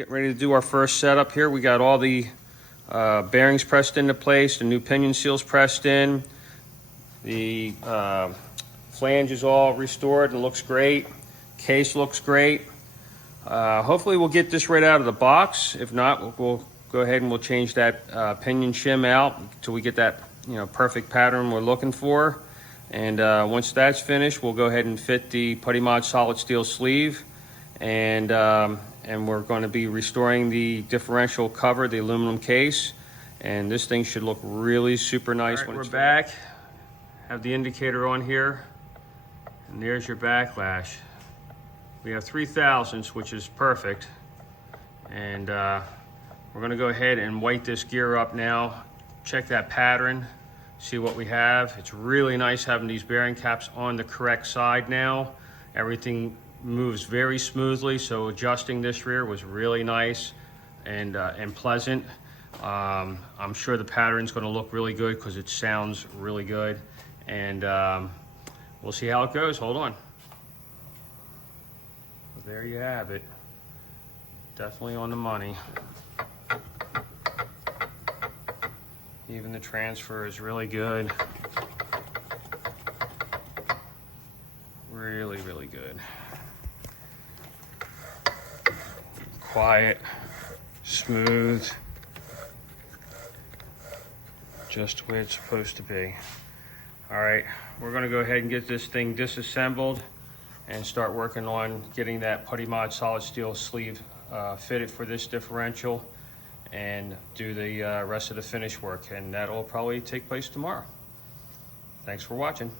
Getting ready to do our first setup here. We got all the bearings pressed into place, the new pinion seals pressed in, the flange is all restored and looks great. Case looks great. Hopefully we'll get this right out of the box. If not, we'll go ahead and we'll change that pinion shim out till we get that perfect pattern we're looking for. And once that's finished, we'll go ahead and fit the Putty Mod solid steel sleeve, and we're going to be restoring the differential cover, the aluminum case, and this thing should look really super nice. When we're back, have the indicator on here, and there's your backlash. We have 3/1000, which is perfect, and we're going to go ahead and white this gear up now, check that pattern, see what we have. It's really nice having these bearing caps on the correct side now. Everything moves very smoothly, so adjusting this rear was really nice and pleasant. I'm sure the pattern's going to look really good because it sounds really good, and we'll see how it goes. Hold on. There you have it. Definitely on the money. Even the transfer is really good. Really, really good. Quiet, smooth, just the way it's supposed to be. All right, we're gonna go ahead and get this thing disassembled and start working on getting that Putty Mod solid steel sleeve fitted for this differential, and do the rest of the finish work, and that'll probably take place tomorrow. Thanks for watching.